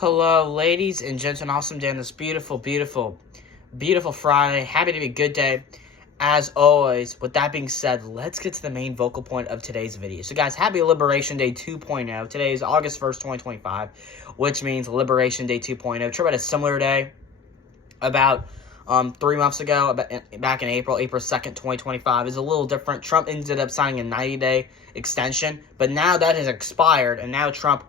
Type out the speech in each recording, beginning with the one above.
Hello, ladies and gents, an awesome day on this beautiful, beautiful, beautiful Friday. Happy to be a good day, as always. With that being said, let's get to the main vocal point of today's video. So, guys, happy Liberation Day 2.0. Today is August 1st, 2025, which means Liberation Day 2.0. Trump had a similar day about 3 months ago, back in April 2nd, 2025. Is a little different. Trump ended up signing a 90-day extension, but now that has expired, and now Trump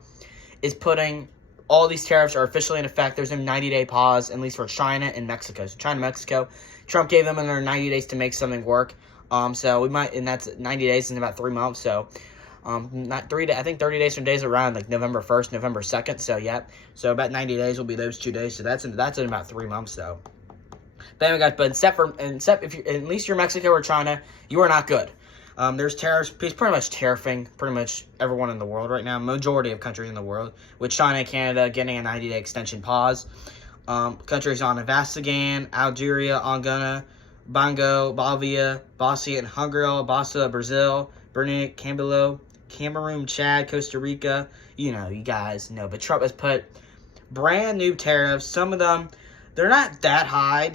is putting all these tariffs are officially in effect. There's a 90-day pause, at least for China and Mexico. So China and Mexico, Trump gave them another 90 days to make something work. So we might, and that's 90 days in about 3 months. So not 3 days. I think 30 days from days around like November 1st, November 2nd. So yeah, so about 90 days will be those 2 days. So that's in about 3 months. So, but anyway, guys, but except if you, at least you're Mexico or China, you are not good. There's tariffs. He's pretty much tariffing pretty much everyone in the world right now. Majority of countries in the world, with China and Canada getting a 90-day extension pause. Countries on Afghanistan, Algeria, Angola, Bongo, Bolivia, Bosnia and Hungary, Brazil, Brunei, Cameroon, Chad, Costa Rica. You know, you guys know. But Trump has put brand new tariffs. Some of them, they're not that high.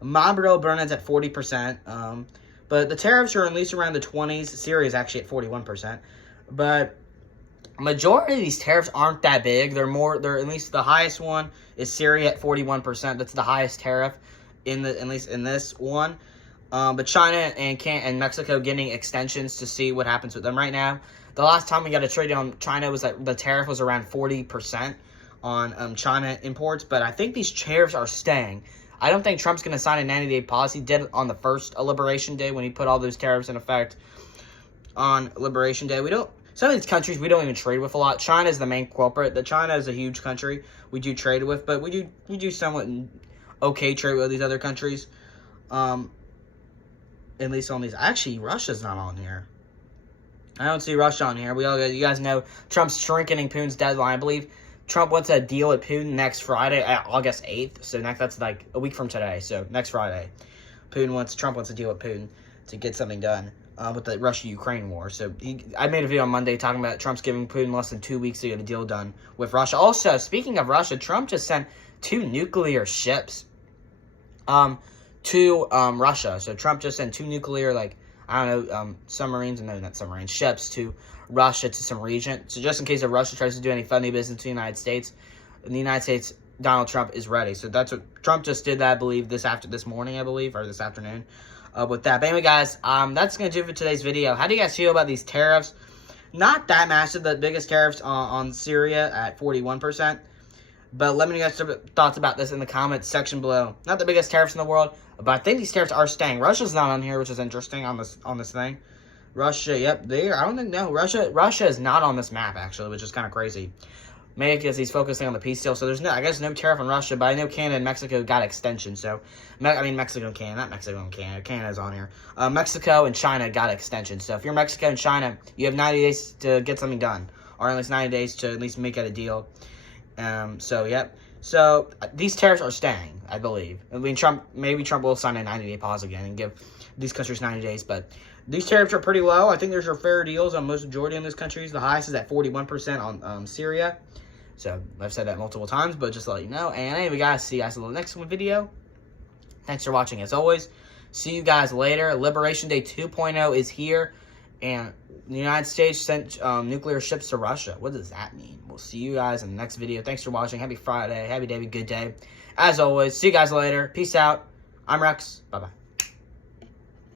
Marlboro Brennan's at 40%. But the tariffs are at least around the 20s. Syria is actually at 41%. But majority of these tariffs aren't that big. They're at least the highest one is Syria at 41%. That's the highest tariff at least in this one. But China and Mexico getting extensions to see what happens with them right now. The last time we got a trade on China was that the tariff was around 40% on China imports. But I think these tariffs are staying. I don't think Trump's going to sign a 90-day pause. He did it on the first Liberation Day when he put all those tariffs in effect on Liberation Day. Some of these countries we don't even trade with a lot. China is the main culprit. China is a huge country we do trade with, but we do somewhat okay trade with these other countries. At least on these. Actually, Russia's not on here. I don't see Russia on here. You guys know Trump's shrinking Putin's deadline. I believe Trump wants a deal with Putin next Friday, August 8th. So that's like a week from today. So next Friday, Trump wants a deal with Putin to get something done with the Russia-Ukraine war. So I made a video on Monday talking about Trump's giving Putin less than 2 weeks to get a deal done with Russia. Also, speaking of Russia, Trump just sent 2 nuclear ships to Russia. So Trump just sent 2 nuclear, ships to Russia to some region. So just in case if Russia tries to do any funny business to the United States, Donald Trump is ready. So that's what Trump just did that, I believe, this morning, or this afternoon. With that. But anyway, guys, that's going to do it for today's video. How do you guys feel about these tariffs? Not that massive. The biggest tariffs on Syria at 41%. But let me know your thoughts about this in the comments section below. Not the biggest tariffs in the world, but I think these tariffs are staying. Russia's not on here, which is interesting on this thing. Russia, yep, Russia is not on this map, actually, which is kind of crazy. Maybe because he's focusing on the peace deal. So there's no tariff on Russia, but I know Canada and Mexico got extensions. So, Mexico and Canada, not Mexico and Canada. Canada's on here. Mexico and China got extensions. So if you're Mexico and China, you have 90 days to get something done. Or at least 90 days to at least make it a deal. Yep. So these tariffs are staying, I believe. Maybe Trump will sign a 90-day pause again and give these countries 90 days. But these tariffs are pretty low. I think there's fair deals on most majority of those countries. The highest is at 41% on Syria. So I've said that multiple times, but just to let you know. And anyway, guys, see you guys in the next video. Thanks for watching as always. See you guys later. Liberation Day 2.0 is here. And the United States sent nuclear ships to Russia. What does that mean? We'll see you guys in the next video. Thanks for watching. Happy Friday. Happy day. Good day. As always, see you guys later. Peace out. I'm Rex. Bye-bye.